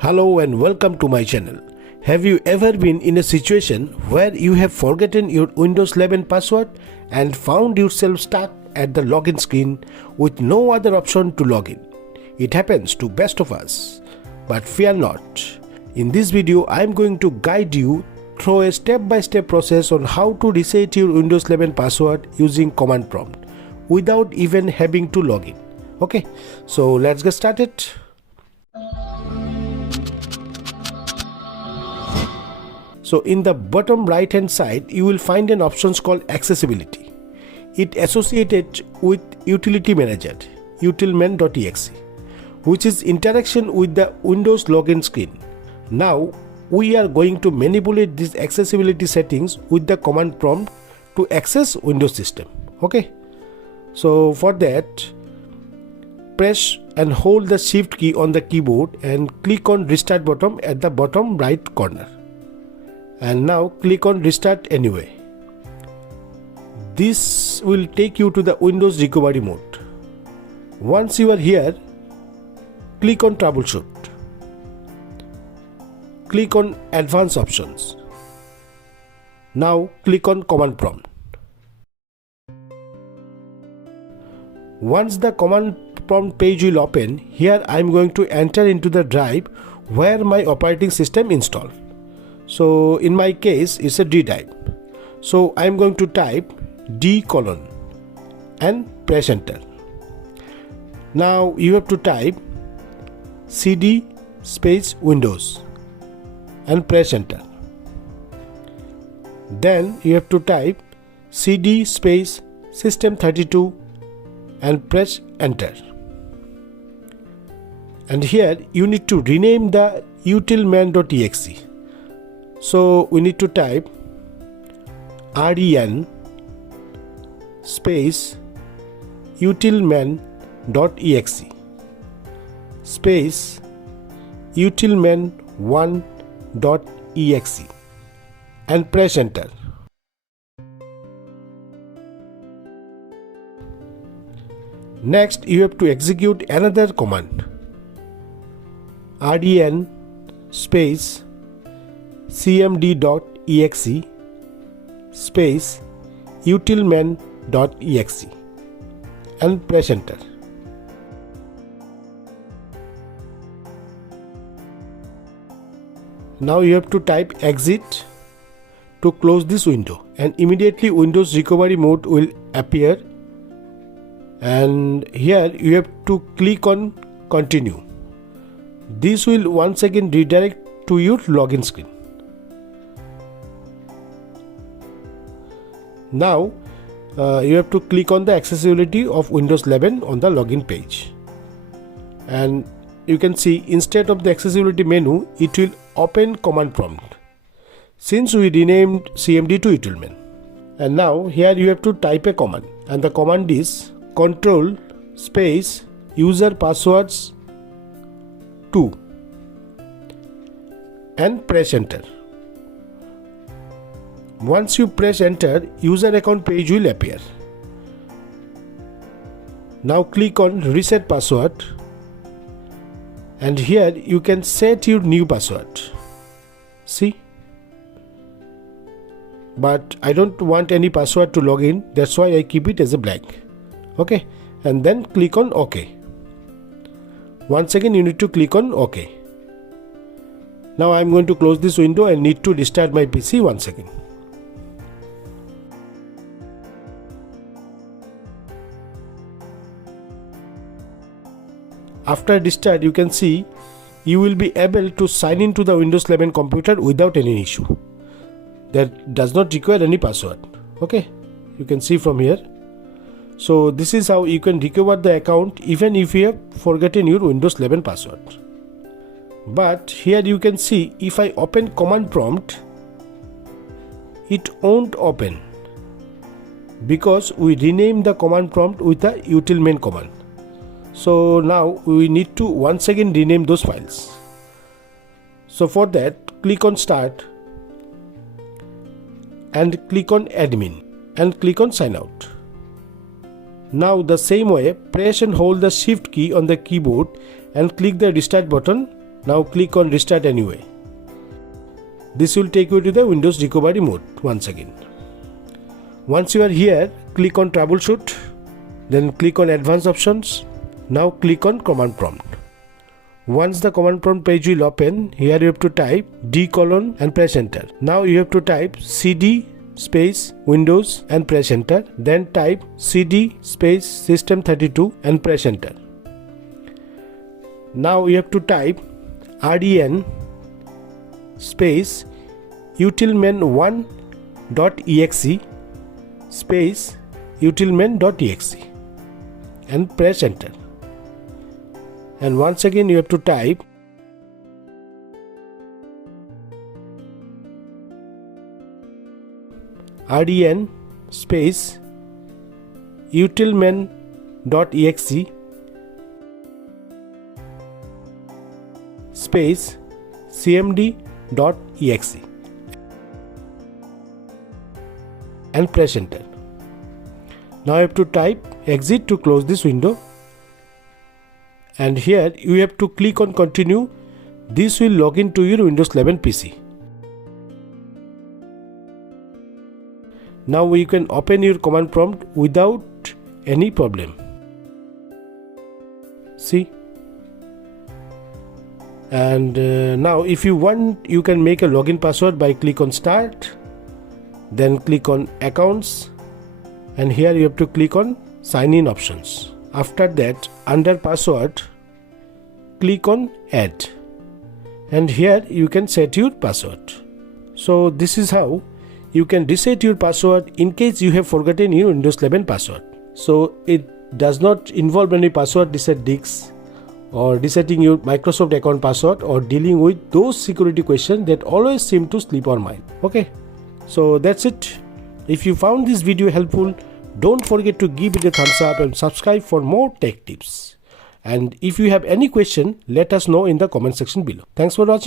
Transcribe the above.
Hello and welcome to my channel. Have you ever been in a situation where you have forgotten your Windows 11 password and found yourself stuck at the login screen with no other option to log in? It happens to best of us. But fear not. In this video, I am going to guide you through a step-by-step process on how to reset your Windows 11 password using command prompt without even having to log in. Okay, so let's get started. So in the bottom right hand side, you will find an option called accessibility. It associated with utility manager, Utilman.exe, which is interaction with the Windows login screen. Now we are going to manipulate these accessibility settings with the command prompt to access Windows system. Okay, so for that, press and hold the shift key on the keyboard and click on restart button at the bottom right corner. And now click on restart anyway. This will take you to the Windows recovery mode. Once you are here, click on troubleshoot. Click on advanced options. Now click on command prompt. Once the command prompt page will open, here I am going to enter into the drive where my operating system installed. So in my case it's a D drive. So I am going to type D : and press enter. Now you have to type CD space Windows and press enter. Then you have to type CD space System32 and press enter. And here you need to rename the Utilman.exe. So we need to type REN space Utilman.exe space Utilman1.exe and press enter. Next you have to execute another command, REN space cmd.exe space utilman.exe and press enter. Now you have to type exit to close this window, and immediately Windows recovery mode will appear, and here you have to click on continue. This will once again redirect to your login screen. Now you have to click on the accessibility of Windows 11 on the login page, and you can see instead of the accessibility menu it will open command prompt since we renamed CMD to Utilman. And now here you have to type a command, and the command is control space user passwords 2 and press enter. Once you press enter, user account page will appear. Now click on reset password, and here you can set your new password. See? But I don't want any password to log in, that's why I keep it as a blank. Okay, and then click on OK. Once again you need to click on OK. Now I am going to close this window and need to restart my PC once again. After restart, you can see you will be able to sign into the Windows 11 computer without any issue. That does not require any password. Okay, you can see from here. So this is how you can recover the account even if you have forgotten your Windows 11 password. But here you can see if I open command prompt, it won't open because we renamed the command prompt with the utilman command. So now we need to once again rename those files. So for that, click on start and click on admin and click on sign out. Now the same way, press and hold the shift key on the keyboard and click the restart button Now click on Restart Anyway. This will take you to the Windows recovery mode once again. Once you are here, click on Troubleshoot, then click on Advanced Options. Now click on Command Prompt. Once the command prompt page will open, here you have to type D: and press enter. Now you have to type CD space Windows and press enter. Then type CD space System32 and press enter. Now you have to type RDN space Utilman1.exe space Utilman.exe and press enter. And once again you have to type RDN space Utilman.exe space cmd.exe and press enter. Now you have to type exit to close this window, and here you have to click on continue. This will log into your Windows 11 PC. Now you can open your command prompt without any problem. See? And now if you want, you can make a login password by click on Start, then click on Accounts, and here you have to click on Sign In options. After that, under Password, click on Add, and here you can set your password. So this is how you can reset your password in case you have forgotten your Windows 11 password. So it does not involve any password reset disks or resetting your Microsoft account password or dealing with those security questions that always seem to slip our mind. Okay, so that's it. If you found this video helpful, don't forget to give it a thumbs up and subscribe for more tech tips. And if you have any question, let us know in the comment section below. Thanks for watching.